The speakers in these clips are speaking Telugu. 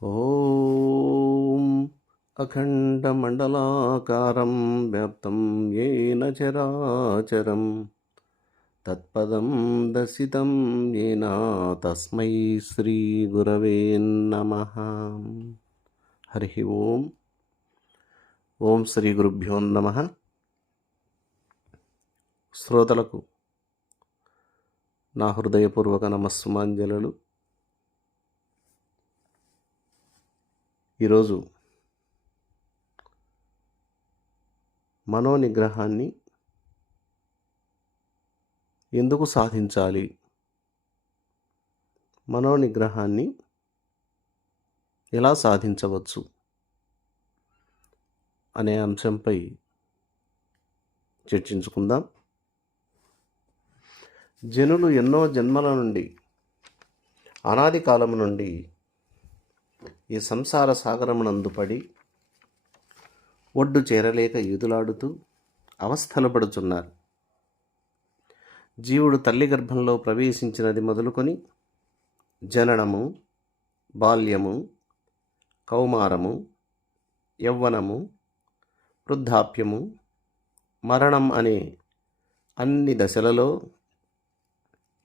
ఓం అఖండమండలాకారం వ్యాప్తం ఏన చరాచరం తత్పదం దర్శితం ఏన తస్మై శ్రీ గురవే నమః. హరి ఓం. ఓం శ్రీ గురుభ్యో నమః. శ్రోతలకు నా హృదయపూర్వక నమస్సుమాంజలు. ఈరోజు మనోనిగ్రహాన్ని ఎందుకు సాధించాలి, మనోనిగ్రహాన్ని ఎలా సాధించవచ్చు అనే అంశంపై చర్చించుకుందాం. జనులు ఎన్నో జన్మల నుండి, అనాది కాలము నుండి ఈ సంసార సాగరమునందు పడి ఒడ్డు చేరలేక ఈదులాడుతూ అవస్థలు పడుచున్నారు. జీవుడు తల్లి గర్భంలో ప్రవేశించినది మొదలుకొని జననము, బాల్యము, కౌమారము, యవ్వనము, వృద్ధాప్యము, మరణం అనే అన్ని దశలలో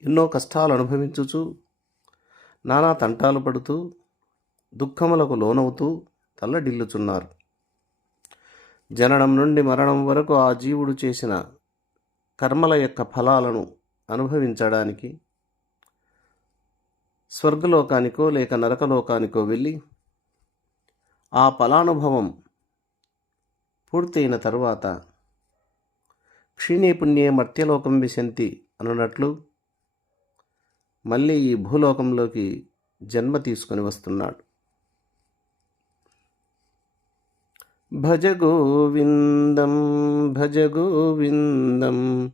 ఎన్నో కష్టాలు అనుభవించుచు, నానా తంటాలు పడుతూ, దుఃఖములకు లోనవుతూ తల్లడిల్లుచున్నారు. జననం నుండి మరణం వరకు ఆ జీవుడు చేసిన కర్మల యొక్క ఫలాలను అనుభవించడానికి స్వర్గలోకానికో లేక నరకలోకానికో వెళ్ళి ఆ ఫలానుభవం పూర్తయిన తరువాత క్షీణే పుణ్యే మర్త్యలోకం విశంతి అనున్నట్లు మళ్ళీ ఈ భూలోకంలోకి జన్మ తీసుకొని వస్తున్నాడు. భజ గోవిందం భజ గోవిందం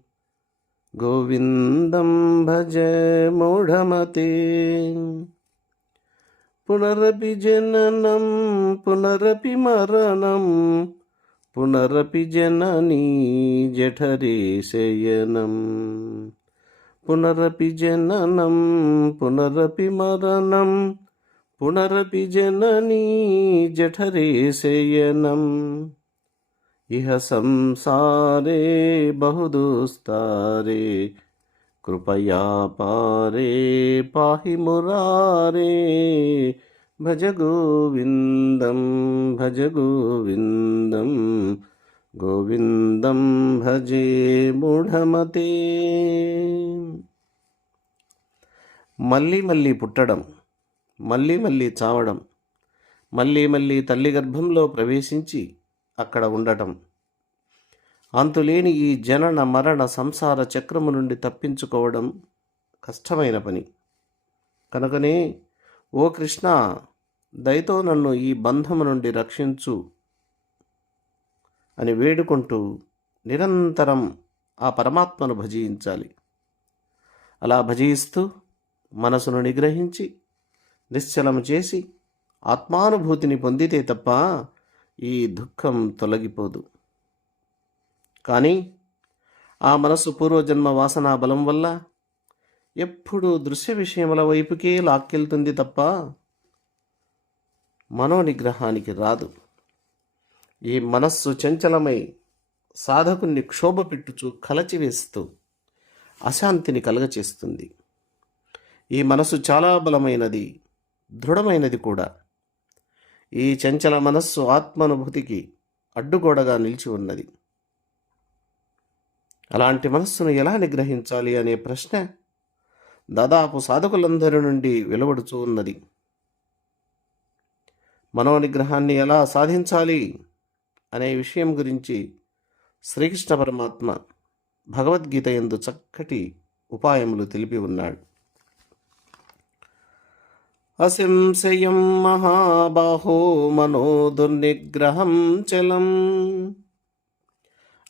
గోవిందం భజ మూఢమతే. పునరపి జననం పునరపి మరణం పునరపి జననీ జఠరే శయనం. పునరపి జననం పునరపి మరణం పునరపి జననీ జఠరే శయనం. ఇహ సంసారే బహుదుస్తారే కృపయా పారే పాహి మురారే. భజ గోవిందం భజ గోవిందం గోవిందం భజే మూఢమతే. మళ్ళీ మళ్ళీ పుట్టడం, మళ్ళీ మళ్ళీ చావడం, మళ్ళీ మళ్ళీ తల్లి గర్భంలో ప్రవేశించి అక్కడ ఉండటం, అంతులేని ఈ జనన మరణ సంసార చక్రము నుండి తప్పించుకోవడం కష్టమైన పని. కనుకనే ఓ కృష్ణ, దయతో నన్ను ఈ బంధము నుండి రక్షించు అని వేడుకుంటూ నిరంతరం ఆ పరమాత్మను భజించాలి. అలా భజిస్తూ మనసును నిగ్రహించి నిశ్చలము చేసి ఆత్మానుభూతిని పొందితే తప్ప ఈ దుఃఖం తొలగిపోదు. కానీ ఆ మనసు పూర్వజన్మ వాసనా బలం వల్ల ఎప్పుడూ దృశ్య విషయముల వైపుకే లాక్కెళ్తుంది తప్ప మనోనిగ్రహానికి రాదు. ఈ మనస్సు చంచలమై సాధకుని క్షోభ పెట్టుచు కలచివేస్తూ అశాంతిని కలగచేస్తుంది. ఈ మనసు చాలా బలమైనది, దృఢమైనది కూడా. ఈ చంచల మనస్సు ఆత్మానుభూతికి అడ్డుగోడగా నిలిచి ఉన్నది. అలాంటి మనస్సును ఎలా నిగ్రహించాలి అనే ప్రశ్న దాదాపు సాధకులందరి నుండి వెలువడుచూ ఉన్నది. మనోనిగ్రహాన్ని ఎలా సాధించాలి అనే విషయం గురించి శ్రీకృష్ణ పరమాత్మ భగవద్గీత యందు చక్కటి ఉపాయములు తెలిపి ఉన్నాడు. అసంశయం మహాబాహో మనో దుర్నిగ్రహం చలం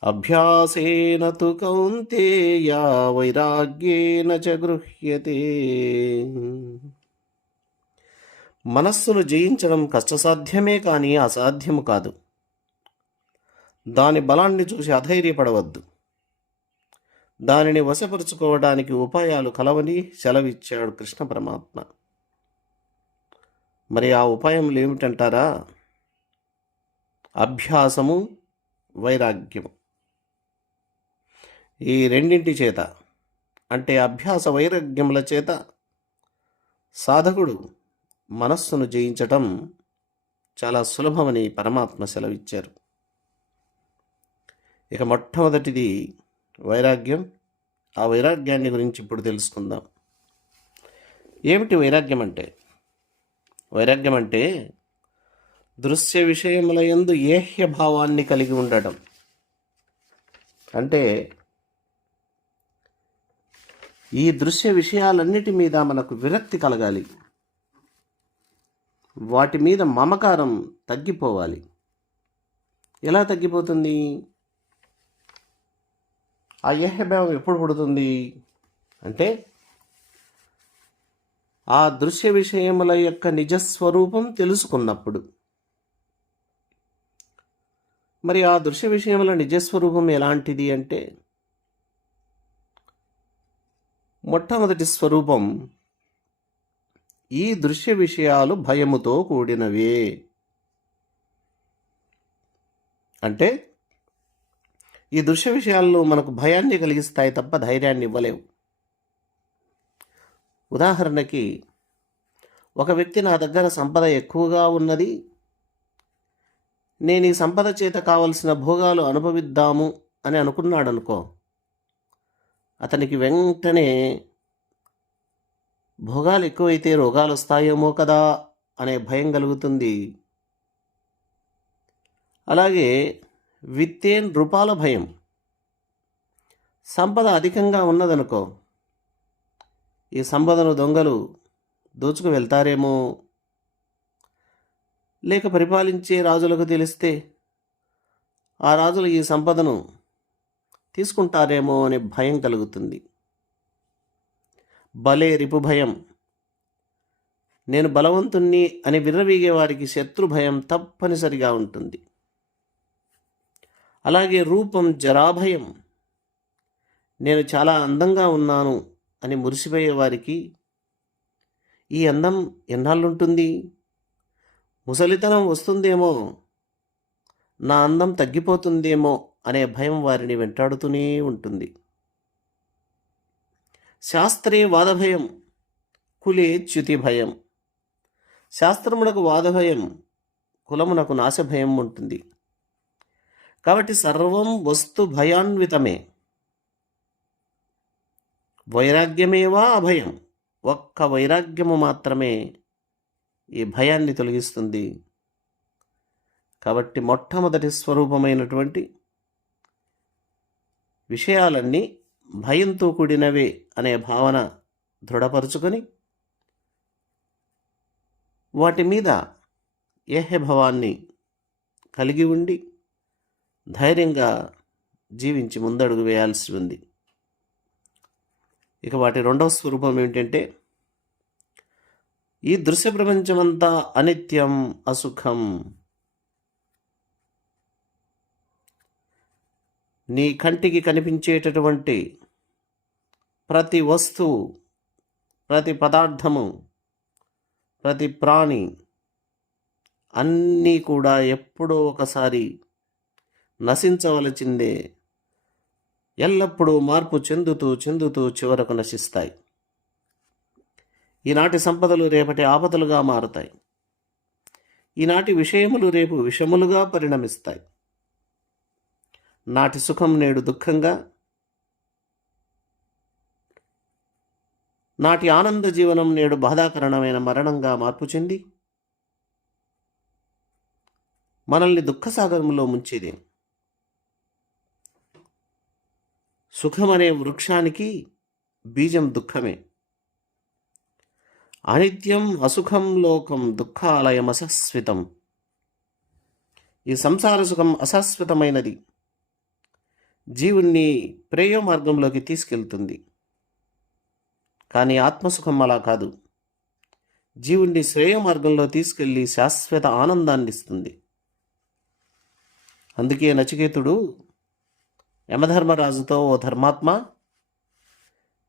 అభ్యాసేన తు కౌంతేయ వైరాగ్యేన చ గృహ్యతే. మనస్సును జయించడం కష్టసాధ్యమే కానీ అసాధ్యము కాదు. దాని బలాన్ని చూసి అధైర్యపడవద్దు. దానిని వశపరుచుకోవడానికి ఉపాయాలు కలవని సెలవిచ్చాడు కృష్ణ పరమాత్మ. మరి ఆ ఉపాయములు ఏమిటంటారా? అభ్యాసము, వైరాగ్యము. ఈ రెండింటి చేత, అంటే అభ్యాస వైరాగ్యముల చేత సాధకుడు మనస్సును జయించటం చాలా సులభమని పరమాత్మ సెలవిచ్చారు. ఇక మొట్టమొదటిది వైరాగ్యం. ఆ వైరాగ్యాన్ని గురించి ఇప్పుడు తెలుసుకుందాం. ఏమిటి వైరాగ్యం అంటే? వైరాగ్యం అంటే దృశ్య విషయముల యందు ఏహ్య భావాన్ని కలిగి ఉండటం. అంటే ఈ దృశ్య విషయాలన్నిటి మీద మనకు విరక్తి కలగాలి, వాటి మీద మమకారం తగ్గిపోవాలి. ఎలా తగ్గిపోతుంది? ఆ ఏహ్యభావం ఎప్పుడు పుడుతుంది అంటే ఆ దృశ్య విషయముల యొక్క నిజస్వరూపం తెలుసుకున్నప్పుడు. మరి ఆ దృశ్య విషయముల నిజస్వరూపం ఎలాంటిది అంటే, మొట్టమొదటి స్వరూపం ఈ దృశ్య విషయాలు భయముతో కూడినవే. అంటే ఈ దృశ్య విషయాల్లో మనకు భయాన్ని కలిగిస్తాయి తప్ప ధైర్యాన్ని ఇవ్వలేవు. ఉదాహరణకి, ఒక వ్యక్తి నా దగ్గర సంపద ఎక్కువగా ఉన్నది, నేను ఈ సంపద చేత కావలసిన భోగాలు అనుభవిద్దాము అని అనుకున్నాడు అనుకో, అతనికి వెంటనే భోగాలు ఎక్కువైతే రోగాలు వస్తాయేమో కదా అనే భయం కలుగుతుంది. అలాగే విత్తేన్ రూపాల భయం. సంపద అధికంగా ఉన్నదనుకో, ఈ సంపదను దొంగలు దోచుకు వెళ్తారేమో, లేక పరిపాలించే రాజులకు తెలిస్తే ఆ రాజులు ఈ సంపదను తీసుకుంటారేమో అనే భయం కలుగుతుంది. బలే రిపు భయం. నేను బలవంతుణ్ణి అని విర్రవీగే వారికి శత్రు భయం తప్పనిసరిగా ఉంటుంది. అలాగే రూపం జరాభయం. నేను చాలా అందంగా ఉన్నాను అని మురిసిపోయే వారికి ఈ అందం ఎన్నాళ్ళుంటుంది, ముసలితనం వస్తుందేమో, నా అందం తగ్గిపోతుందేమో అనే భయం వారిని వెంటాడుతూనే ఉంటుంది. శాస్త్రే వాదభయం, కులే చ్యుతి భయం. శాస్త్రమునకు వాదభయం, కులమునకు నాశభయం ఉంటుంది. కాబట్టి సర్వం వస్తు భయాన్వితమే. వైరాగ్యమేవా అభయం. ఒక్క వైరాగ్యము మాత్రమే ఈ భయాన్ని తొలగిస్తుంది. కాబట్టి మొట్టమొదటి స్వరూపమైనటువంటి విషయాలన్నీ భయంతో కూడినవే అనే భావన దృఢపరుచుకొని వాటి మీద ఏహ్యభావాన్ని కలిగి ఉండి ధైర్యంగా జీవించి ముందడుగు వేయాల్సి ఉంది. ఇక వాటి రెండవ స్వరూపం ఏమిటంటే, ఈ దృశ్య ప్రపంచమంతా అనిత్యం, అసుఖం. నీ కంటికి కనిపించేటటువంటి ప్రతి వస్తువు, ప్రతి పదార్థము, ప్రతి ప్రాణి అన్నీ కూడా ఎప్పుడో ఒకసారి నశించవలసిందే. ఎల్లప్పుడూ మార్పు చెందుతూ చెందుతూ చివరకు నశిస్తాయి. ఈనాటి సంపదలు రేపటి ఆపదలుగా మారుతాయి. ఈనాటి విషయములు రేపు విషములుగా పరిణమిస్తాయి. నాటి సుఖం నేడు దుఃఖంగా, నాటి ఆనంద జీవనం నేడు బాధాకరణమైన మరణంగా మార్పు చెంది మనల్ని దుఃఖసాగరంలో ముంచేది. సుఖమనే వృక్షానికి బీజం దుఃఖమే. అనిత్యం అసుఖం లోకం దుఃఖాలయం అశాశ్వతం. ఈ సంసార సుఖం అశాశ్వతమైనది, జీవుణ్ణి ప్రేయ మార్గంలోకి తీసుకెళ్తుంది. కానీ ఆత్మసుఖం అలా కాదు, జీవుణ్ణి శ్రేయ మార్గంలో తీసుకెళ్ళి శాశ్వత ఆనందాన్ని ఇస్తుంది. అందుకే నచికేతుడు యమధర్మరాజుతో, ఓ ధర్మాత్మ,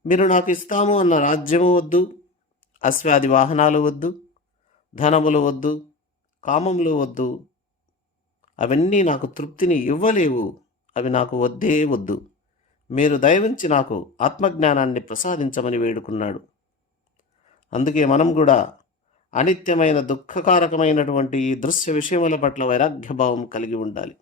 మీరు నాకు ఇస్తాము అన్న రాజ్యము వద్దు, అశ్వాది వాహనాలు వద్దు, ధనములు వద్దు, కామములు వద్దు, అవన్నీ నాకు తృప్తిని ఇవ్వలేవు, అవి నాకు వద్దే వద్దు. మీరు దయవించి నాకు ఆత్మజ్ఞానాన్ని ప్రసాదించమని వేడుకున్నాడు. అందుకే మనం కూడా అనిత్యమైన దుఃఖకారకమైనటువంటి ఈ దృశ్య విషయముల పట్ల వైరాగ్యభావం కలిగి ఉండాలి.